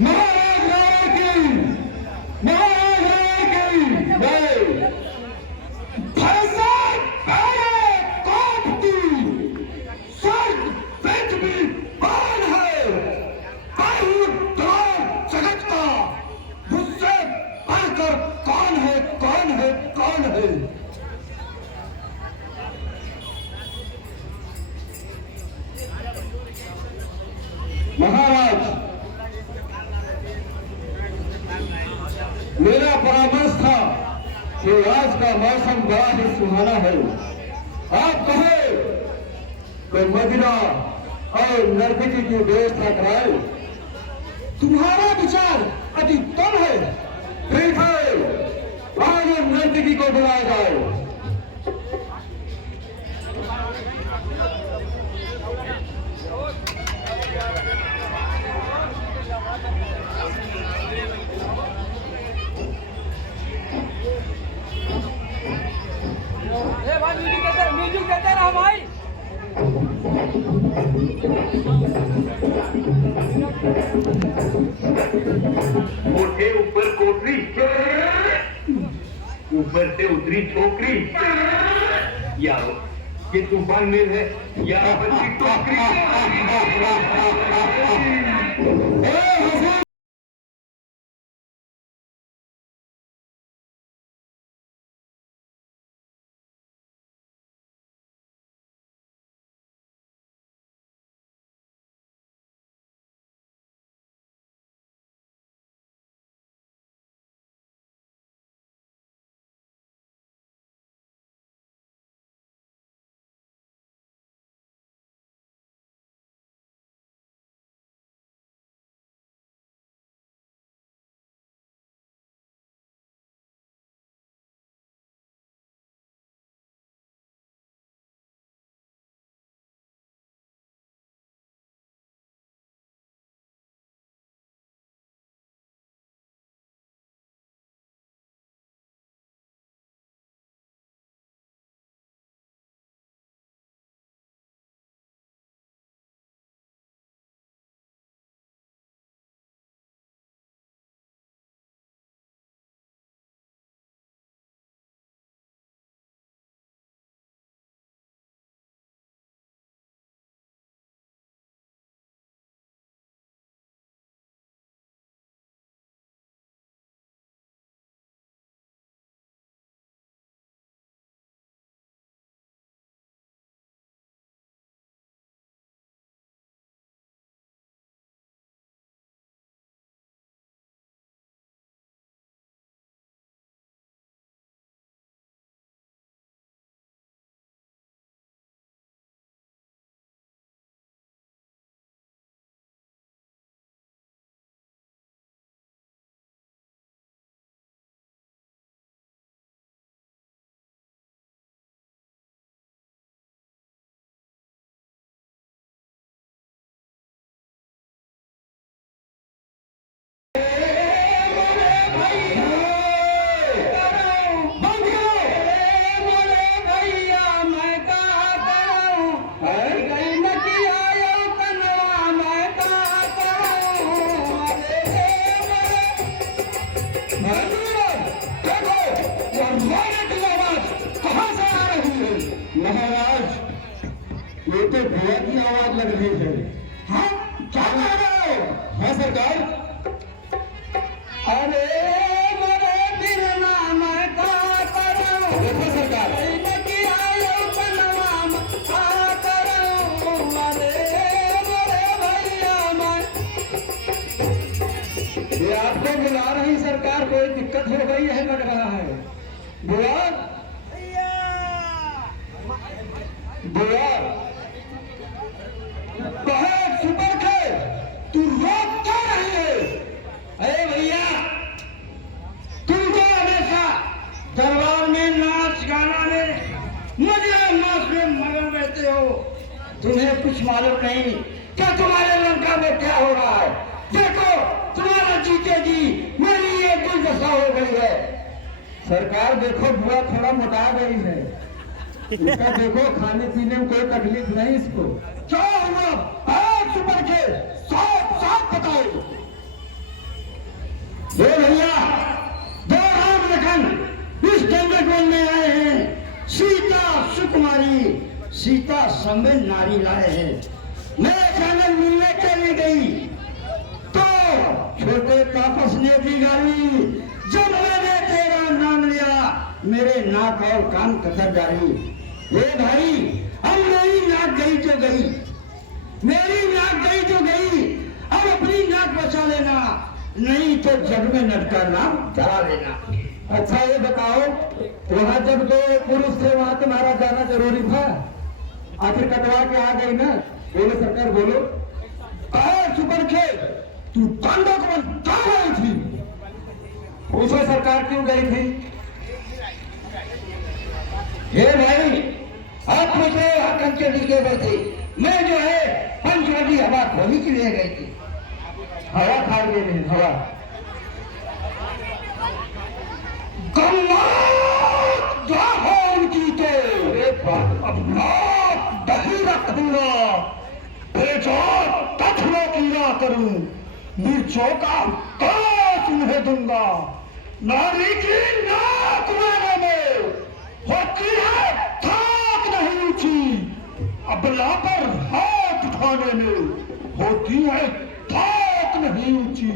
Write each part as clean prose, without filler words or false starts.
महाराज राय की, महाराज राय की जय। भैंसा पहले काटती, स्वर्ग पृथ्वी कौन है? बहुत द्वार जगत का, मुझसे बढ़कर कौन है, कौन है, कौन है? महाराज, मेरा परामर्श था कि आज का मौसम बड़ा ही सुहाना है। आप कहे तो मदिरा और नर्तकी की व्यवस्था कराए। तुम्हारा विचार अति उत्तम है। ठीक है, आज नर्तकी को बुलाया जाए। म्यूजिक देते रहो भाई। कोठे ऊपर कोठरी, ऊपर से उतरी छोकरी। यारो ये तूफान मेल है या बच्ची टोकरी। ये तो भैया की आवाज लग रही है। हाँ, क्या कह रहे हो? हाँ सरकार। अरे मेरे बिरना मैं का करूं? देखो सरकार, ये आपको बुला रही सरकार, कोई दिक्कत हो गई है लग रहा है। बुआ बुआ तू रोक क्यों रही है? अरे भैया, तुमको हमेशा दरबार में नाच गाना में मजे मौज में मगन रहते हो। तुम्हें कुछ मालूम नहीं क्या तुम्हारे लंका में क्या हो रहा है। देखो तुम्हारा जीते जी मेरी ये दुर्दशा हो गई है। सरकार देखो, बुआ थोड़ा मोटा गई है। इसका देखो, खाने पीने में कोई तकलीफ नहीं इसको। क्या हुआ? साफ साफ बताओ। दो भैया, दो राम लखन इस गंडगोल में आए हैं। सीता सुकुमारी, सीता समेत नारी लाए हैं। मैं अचानक मिलने के लिए गई तो छोटे तापस ने दी गाली। जब मैंने तेरा नाम लिया मेरे नाक और कान कतर डाली। ये भाई, अब मेरी नाक गई तो गई, मेरी नाक गई तो गई। अब अपनी नाक बचा लेना, नहीं तो जग में नटका नाम चला लेना। अच्छा ये बताओ, वहाँ जब दो पुरुष थे वहाँ तुम्हारा जाना जरूरी था? आखिर कटवा के आ गई ना? बोलो सरकार बोलो। कहा सुपर खे, तू कांडा को कहाँ गई थी? पूछो सरकार क्यों गई थी? हे भाई, आप मुझे कंचड़ी के बैठे, मैं जो है पंचवटी हवा खोली के लिए गई थी। हवा खा लिए नहीं, हवा उनकी तो अपना दही रख दूंगा, बेचार तथलो कीड़ा करूं, मिर्चों का काश उन्हें दूंगा। नारी की नाक मैंने में होती है थाक नहीं ऊंची, अबला पर हाथ उठाने में होती है थाक नहीं ऊंची।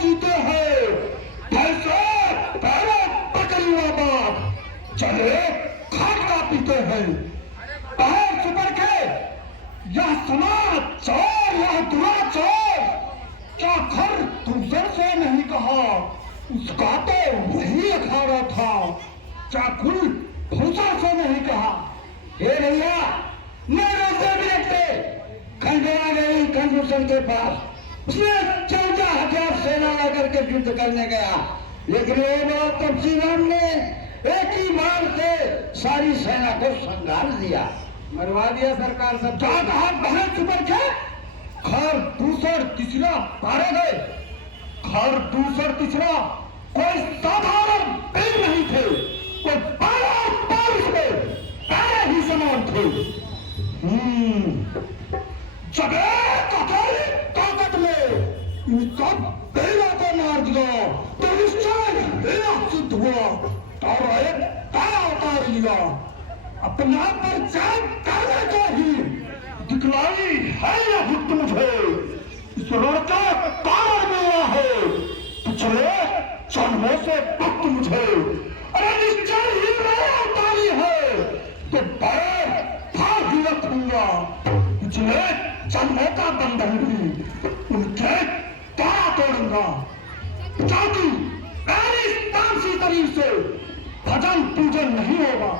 जीते हैं पैसे पहले पकड़िया बात चले खाटका पीते हैं। पैर सुपर के यह समाचार, यह दुराचार क्या घर दूसर से नहीं कहा, उसका तो वही अखाड़ा था। क्या कुल भूसा से नहीं कहा। हे भैया, मैं रोते बिरते खंडवा गई कंजूसन के पास, उसने 14 हज़ार सेना लेकर के युद्ध करने गया, लेकिन वो तपसी राम ने एक ही बार से सारी सेना को संगार दिया, मरवा दिया सरकार सब। क्या कहा बहन सुपर के? खर दूसर तीसरा मारे गए। खर दूसर तीसरा कोई साधारण पेड़ नहीं थे, कोई बारिश में पहले ही समान थे। जब एक अकेली ताकत में इन सब पेड़ों को मार दिया तो निश्चय बेड़ा सिद्ध हुआ और एक पैरा उतार लिया। अपना पर जान करने को ही दिखलाई है यह हित मुझे, इस लड़के कारण में हुआ है पिछले जन्मों से भक्त मुझे। अरे निश्चय ही मैंने उतारी है तो पैर फाड़ ही रखूंगा, पिछले जन्मों का बंधन भी उनके तारा तोड़ूंगा। क्योंकि मेरी तामसी शरीर से भजन पूजन नहीं होगा,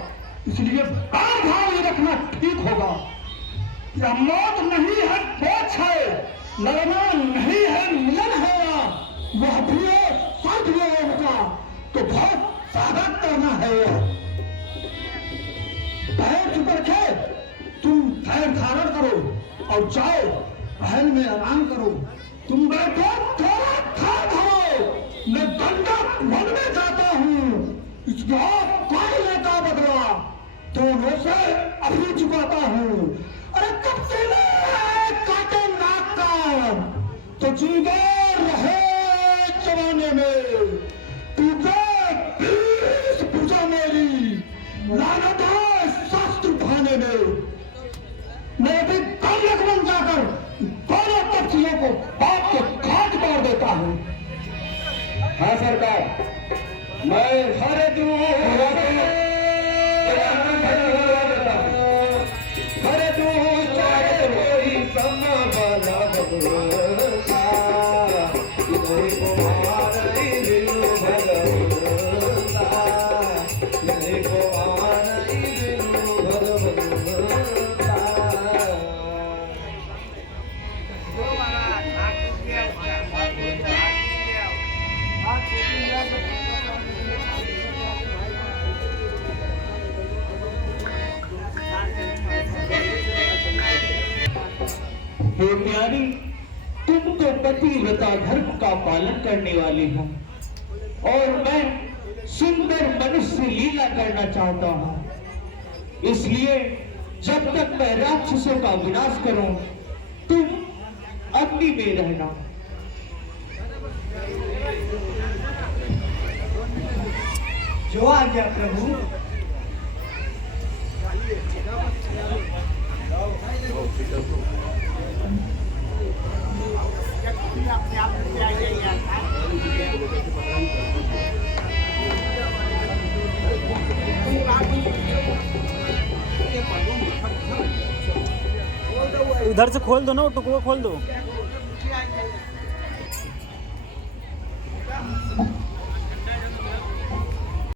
इसलिए बार भाव ये रखना ठीक होगा। यह मौत नहीं है बोझ है, लड़ना नहीं है मिलन है, वह भी साथ भी होगा तो बहुत स्वागत करना है। पैर चुपर के तुम पैर धारण करो और जाओ महल में आराम करो। तुम बैठो थोड़ा खा धरो, मैं दंडक वन में जाता हूँ, इस गाँव कोयले का बदला दोनों से अभी चुकाता हूँ। अरे कब से काटे नाक का तो जिंदा रहे जमाने में, पीस पूजा मेरी लानत है शास्त्र भाने में। मैं भी कन्यक बन जाकर दोनों तपसियों को बाप के घाट मार देता हूँ। हाँ सरकार, मैं हरे दूर हे प्यारी, तुम तो पतिव्रता धर्म का पालन करने वाली हो और मैं सुंदर मनुष्य लीला करना चाहता हूँ। इसलिए जब तक मैं राक्षसों का विनाश करूं, तुम अग्नि में रहना। जो आज्ञा प्रभु। इधर से खोल दो ना, टुकड़ा खोल दो।